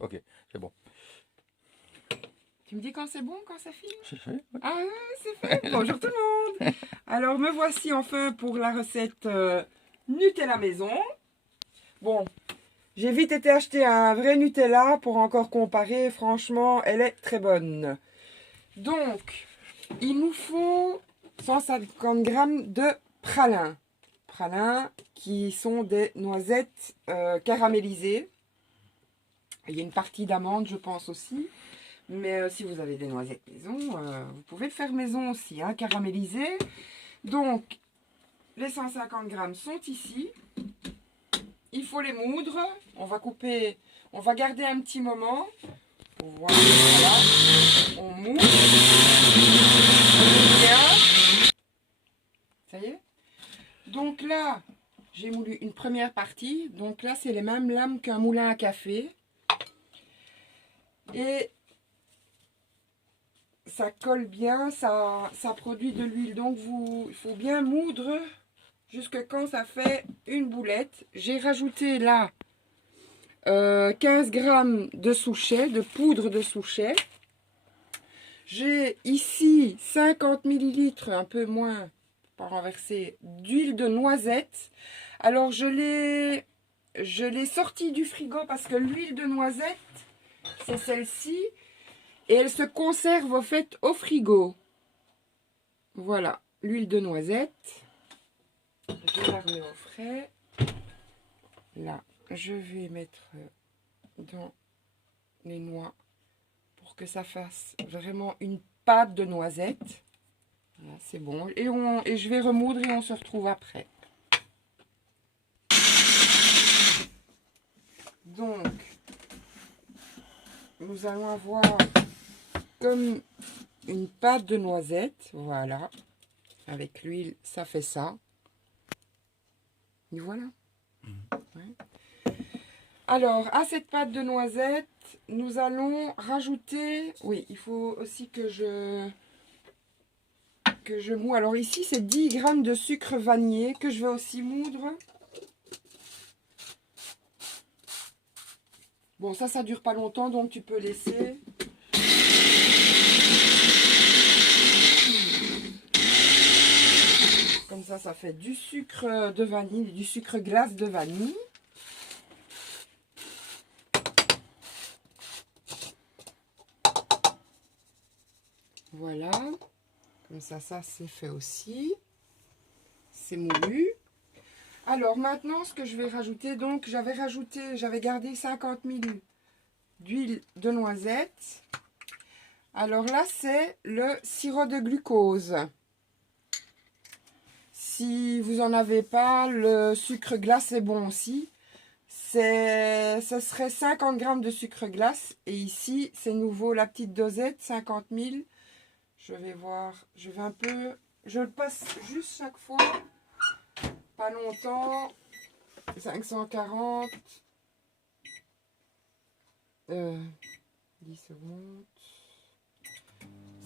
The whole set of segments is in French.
Ok, c'est bon. Tu me dis quand c'est bon, quand ça filme? C'est fait. Ah, c'est fait. Bonjour tout le monde. Alors, me voici enfin pour la recette Nutella maison. Bon, j'ai vite été acheter un vrai Nutella pour encore comparer. Franchement, elle est très bonne. Donc, il nous faut 150 grammes de pralin. Pralin qui sont des noisettes caramélisées. Il y a une partie d'amande, je pense aussi. Mais si vous avez des noisettes maison, vous pouvez le faire maison aussi, hein, caramélisé. Donc, les 150 grammes sont ici. Il faut les moudre. On va couper, on va garder un petit moment. Pour voir, voilà. On moudre. On moudre bien. Ça y est. Donc là, j'ai moulu une première partie. Donc là, c'est les mêmes lames qu'un moulin à café. Et ça colle bien, ça produit de l'huile. Donc il faut bien moudre jusque quand ça fait une boulette. J'ai rajouté là 15 grammes de souchet, de poudre de souchet. J'ai ici 50 millilitres, un peu moins, pas renversé, d'huile de noisette. Alors je l'ai sortie du frigo parce que l'huile de noisette, c'est celle-ci. Et elle se conserve au fait au frigo. Voilà, l'huile de noisette. Je vais la remettre au frais. Là, je vais mettre dans les noix pour que ça fasse vraiment une pâte de noisette. Voilà, c'est bon. Et je vais remoudre et on se retrouve après. Donc, nous allons avoir comme une pâte de noisette. Voilà. Avec l'huile, ça fait ça. Et voilà. Ouais. Alors, à cette pâte de noisette, nous allons rajouter... Oui, il faut aussi que je moue. Alors ici, c'est 10 grammes de sucre vanillé que je vais aussi moudre. Bon, ça dure pas longtemps, donc tu peux laisser. Comme ça fait du sucre de vanille, du sucre glace de vanille. Voilà. Comme ça c'est fait aussi. C'est moulu. Alors maintenant, ce que je vais rajouter, donc j'avais gardé 50 ml d'huile de noisette. Alors là, c'est le sirop de glucose. Si vous n'en avez pas, le sucre glace est bon aussi. Ce serait 50 grammes de sucre glace. Et ici, c'est nouveau la petite dosette, 50 000. Je vais voir, je vais un peu... Je le passe juste chaque fois. Pas longtemps. 540. 10 secondes.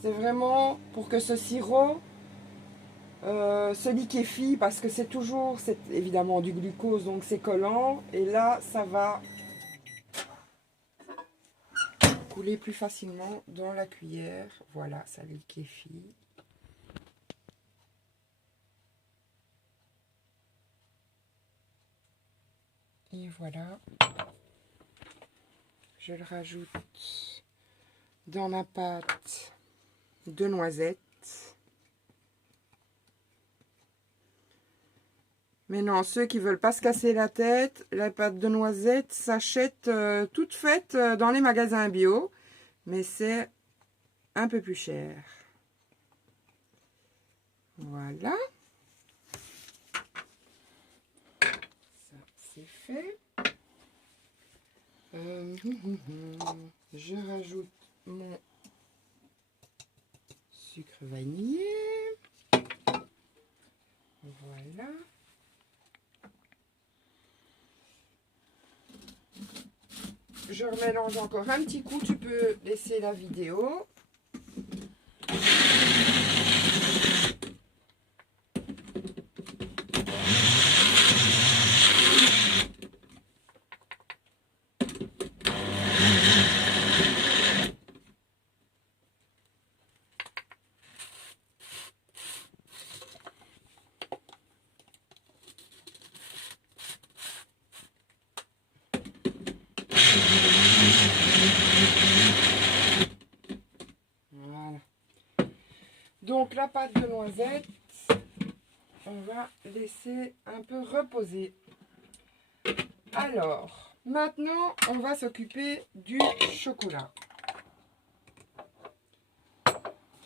C'est vraiment pour que ce sirop se liquéfie, parce que c'est évidemment du glucose, donc c'est collant. Et là, ça va couler plus facilement dans la cuillère. Voilà, ça liquéfie. Et voilà. Je le rajoute dans ma pâte de noisettes. Maintenant, ceux qui ne veulent pas se casser la tête, la pâte de noisettes s'achète toute faite dans les magasins bio. Mais c'est un peu plus cher. Voilà. Ça, c'est fait. Je rajoute mon sucre vanillé. Voilà. Je remélange encore un petit coup. Tu peux laisser la vidéo. la pâte de noisettes, on va laisser un peu reposer. Alors, maintenant, on va s'occuper du chocolat.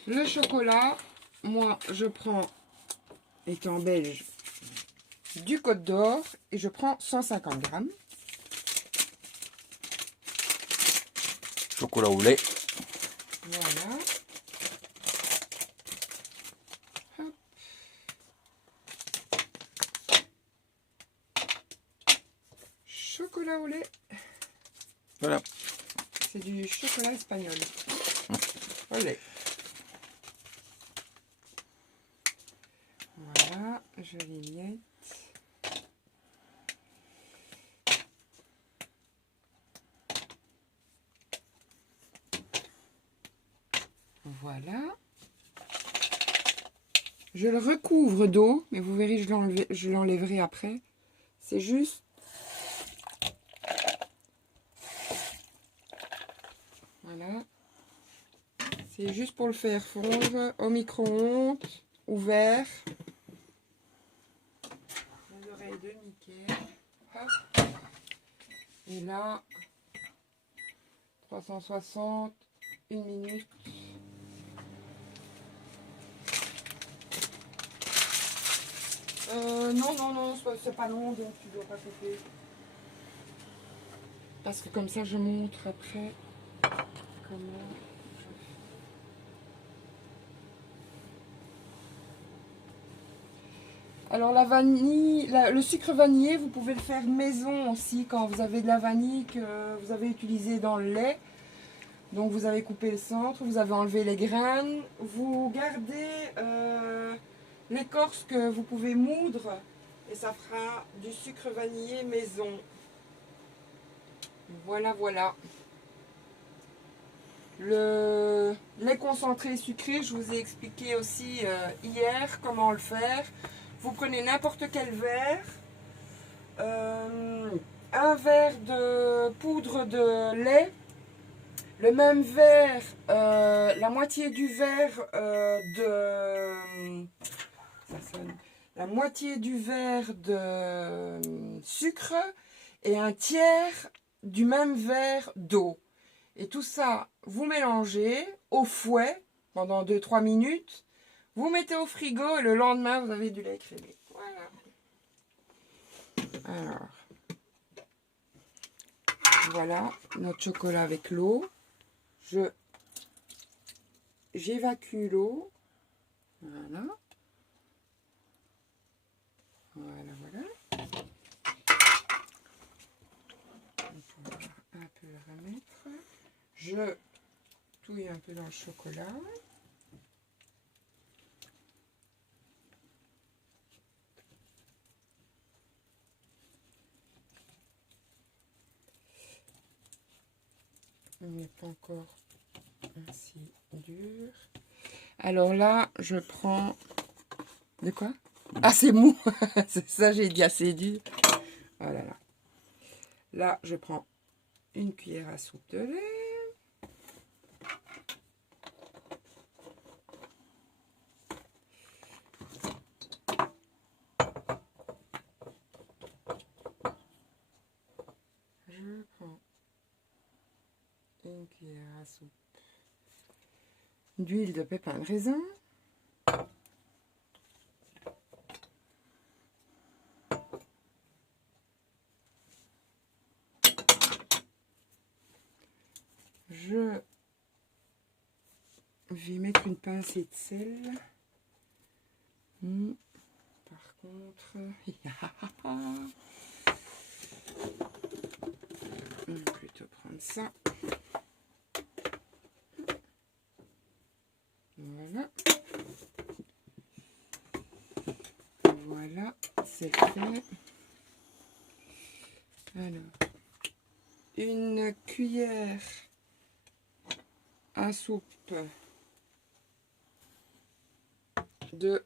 Le chocolat, moi, je prends, étant belge, du Côte d'Or et je prends 150 grammes. Chocolat au lait. Voilà. Hop. Chocolat au lait. Voilà. C'est du chocolat espagnol. Au lait. Voilà, jolie miette. Voilà. Je le recouvre d'eau, mais vous verrez, je l'enlèverai après. C'est juste... Voilà. C'est juste pour le faire fondre au micro-ondes, ouvert. Les oreilles de Mickey. Hop. Et là, 360, 1 minute. Non, c'est pas long, donc tu dois pas couper. Parce que comme ça, je montre après comment je fais. Alors la vanille, le sucre vanillé, vous pouvez le faire maison aussi quand vous avez de la vanille que vous avez utilisé dans le lait. Donc vous avez coupé le centre, vous avez enlevé les graines, vous gardez l'écorce que vous pouvez moudre et ça fera du sucre vanillé maison. Voilà, voilà. Le lait concentré sucré, je vous ai expliqué aussi hier comment le faire. Vous prenez n'importe quel verre, un verre de poudre de lait, le même verre, la moitié du verre la moitié du verre de sucre et un tiers du même verre d'eau. Et tout ça, vous mélangez au fouet pendant 2-3 minutes. Vous mettez au frigo et le lendemain, vous avez du lait crémé. Voilà. Alors, voilà notre chocolat avec l'eau. J'évacue l'eau. Voilà. Voilà, voilà. On va un peu le remettre. Je touille un peu dans le chocolat. Il n'est pas encore ainsi dur. Alors là, je prends... De quoi? Ah, c'est mou. C'est ça, j'ai dit assez dur. Oh là là. Là, je prends une cuillère à soupe de lait. Je prends une cuillère à soupe d'huile de pépins de raisin. Je vais mettre une pincée de sel. Par contre, on va plutôt prendre ça. Voilà. Voilà, c'est fait. Alors, une cuillère à soupe de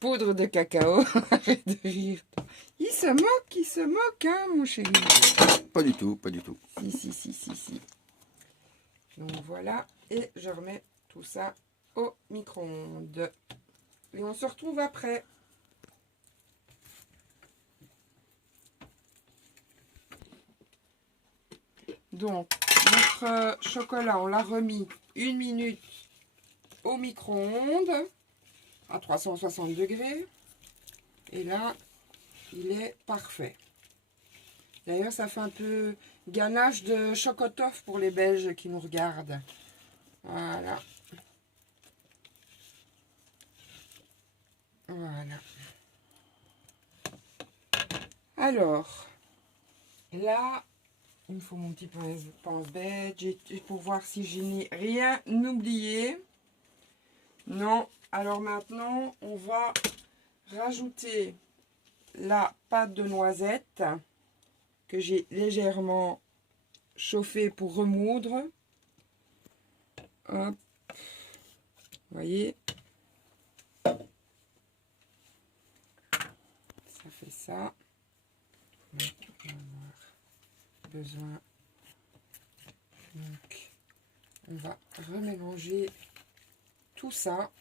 poudre de cacao. Arrête de rire. Il se moque, hein, mon chéri. Pas du tout, pas du tout. Si. Donc voilà, et je remets tout ça au micro-ondes. Et on se retrouve après. Donc, notre chocolat, on l'a remis 1 minute au micro-ondes à 360 degrés. Et là, il est parfait. D'ailleurs, ça fait un peu ganache de chocotoff pour les Belges qui nous regardent. Voilà. Voilà. Alors, là, il me faut mon petit pense-bête pour voir si je n'ai rien oublié. Non. Alors maintenant, on va rajouter la pâte de noisette que j'ai légèrement chauffée pour remoudre. Hop. Vous voyez, ça fait ça. Donc, on va avoir besoin. Donc, on va remélanger tout ça.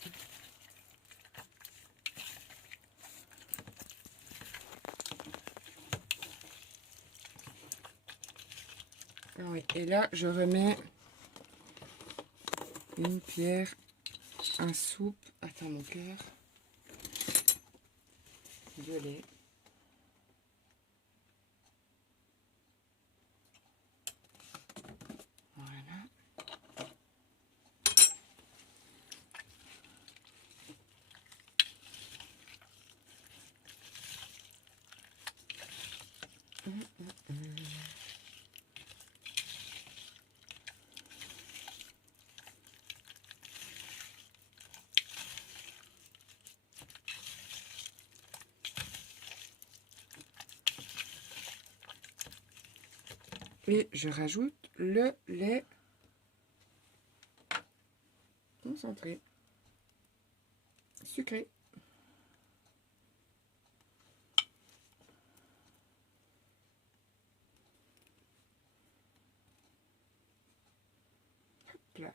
Oui, et là, je remets une pierre à soupe. Attends, mon cœur. De lait. Voilà. Et je rajoute le lait concentré, sucré. Hop là.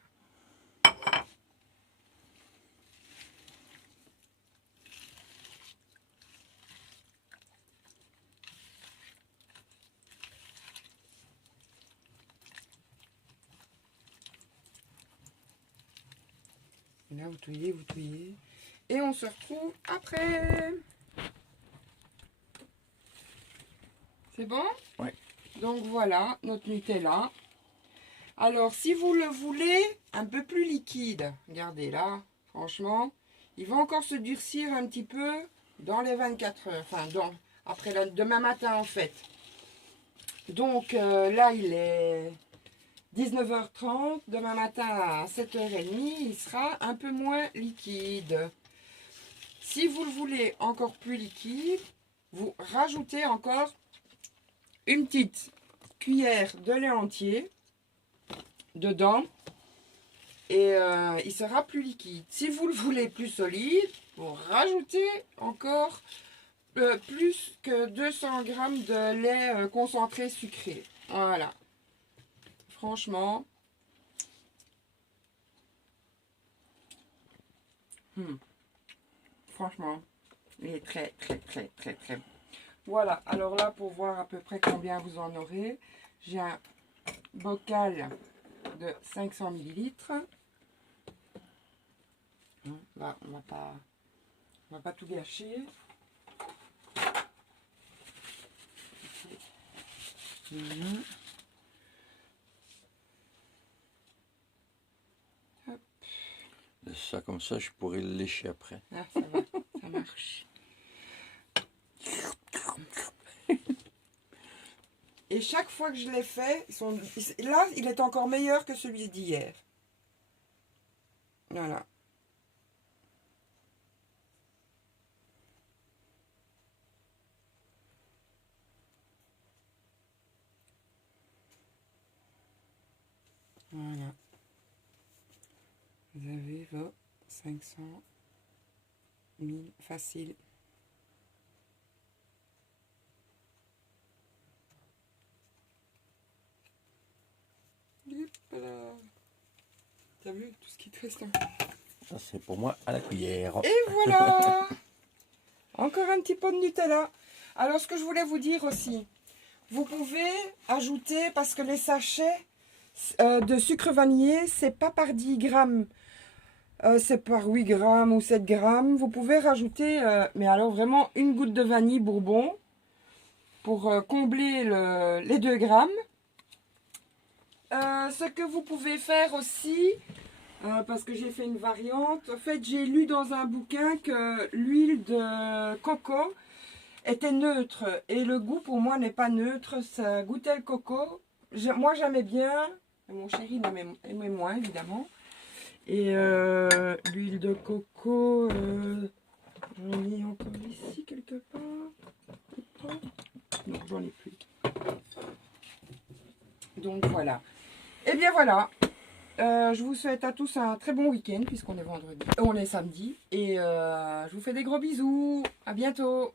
Et là, vous touillez, vous touillez. Et on se retrouve après. C'est bon? Oui. Donc voilà, notre Nutella. Alors, si vous le voulez un peu plus liquide, regardez là, franchement, il va encore se durcir un petit peu dans les 24 heures. Enfin, après demain matin, en fait. Donc, là, il est 19h30. Demain matin, à 7h30, il sera un peu moins liquide. Si vous le voulez encore plus liquide, vous rajoutez encore une petite cuillère de lait entier dedans et il sera plus liquide. Si vous le voulez plus solide, vous rajoutez encore plus que 200 g de lait concentré sucré. Voilà. Franchement. Franchement, il est très bon. Voilà, alors là, pour voir à peu près combien vous en aurez, j'ai un bocal de 500 ml. Là, on va pas tout gâcher. Voilà. Laisse ça comme ça, je pourrais le lécher après. Ah, ça va, ça marche. Et chaque fois que je l'ai fait, là, il est encore meilleur que celui d'hier. Voilà. Voilà. Vous avez vos 500 000 facile. Hop là. T'as vu tout ce qui te reste? Ça, c'est pour moi à la cuillère. Et voilà. Encore un petit pot de Nutella. Alors, ce que je voulais vous dire aussi, vous pouvez ajouter, parce que les sachets de sucre vanillé, c'est pas par 10 grammes. C'est par 8 grammes ou 7 grammes. Vous pouvez rajouter, mais alors vraiment une goutte de vanille bourbon pour combler les 2 grammes. Ce que vous pouvez faire aussi, parce que j'ai fait une variante, en fait j'ai lu dans un bouquin que l'huile de coco était neutre et le goût pour moi n'est pas neutre, ça goûtait le coco. Moi j'aimais bien, mon chéri aimait moins évidemment. Et l'huile de coco, j'en ai encore ici quelque part. Non, j'en ai plus. Donc voilà. Et bien voilà. Je vous souhaite à tous un très bon week-end puisqu'on est vendredi. On est samedi. Et je vous fais des gros bisous. À bientôt.